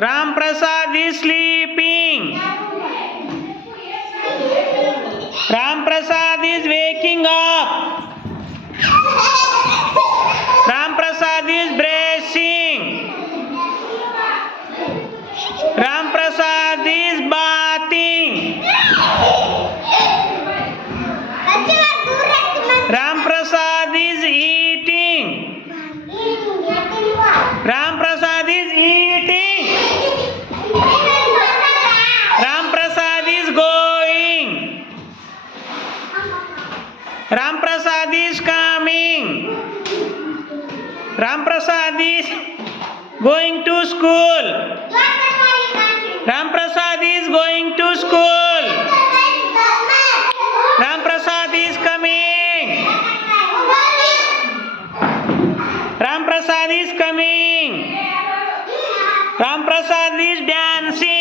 Ram Prasad is sleeping. Ram Prasad is waking up. Ram Prasad is brushing. Ram Prasad is bathing. Ram Prasad is eating. Ram Prasad is eating. Ram Prasad is going. Ram Prasad is coming. Ram Prasad is going to school. Ram Prasad is going to school. Ram Prasad is coming. Ram Prasad is coming. Ram Prasad is dancing.